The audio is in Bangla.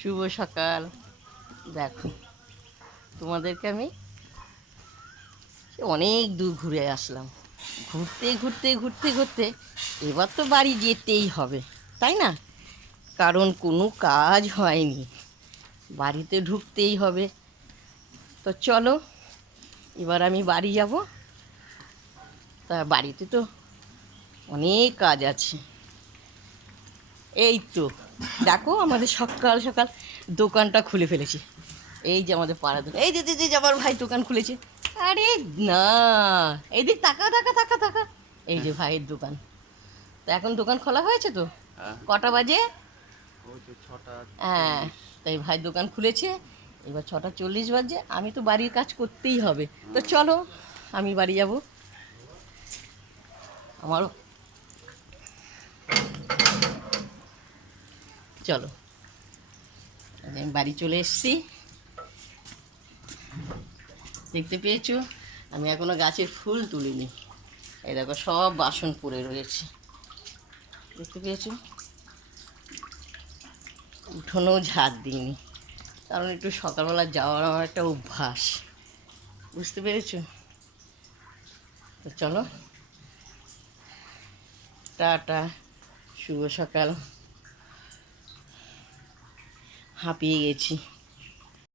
শুভ সকাল। দেখো, তোমাদেরকে আমি অনেক দূর ঘুরে আসলাম। ঘুরতে ঘুরতে ঘুরতে ঘুরতে এবার তো বাড়ি যেতেই হবে, তাই না? কারণ কোনো কাজ হয়নি, বাড়িতে ঢুকতেই হবে। তো চলো, এবার আমি বাড়ি যাব। তা বাড়িতে তো অনেক কাজ আছে। এই তো দেখো, আমাদের সকাল সকাল দোকানটা খুলে ফেলেছি। এই যে আমাদের পাড়া দোকান, এই দিদি দিদি আমার ভাই দোকান খুলেছে। আরে না, এইদিক তাকা তাকা তাকা তাকা, এই যে ভাইয়ের দোকান। তো এখন দোকান খোলা হয়েছে তো? কটা বাজে? হ্যাঁ, তাই ভাই দোকান খুলেছে। এবার 6:40 বাজে, আমি তো বাড়ির কাজ করতেই হবে। তো চলো, আমি বাড়ি যাব। আমারও চলো, আমি বাড়ি চলে এসেছি। দেখতে পেয়েছো, আমি এখনো গাছের ফুল তুলিনি। এই দেখো, সব বাসন পড়ে রয়েছে, দেখতে পেয়েছো? উঠোনেও ঝাড় দিইনি, কারণ একটু সকালবেলা যাওয়ার আমার একটা অভ্যাস, বুঝতে পেরেছো? তো চলো, টাটা, শুভ সকাল। হাঁপিয়ে গেছি।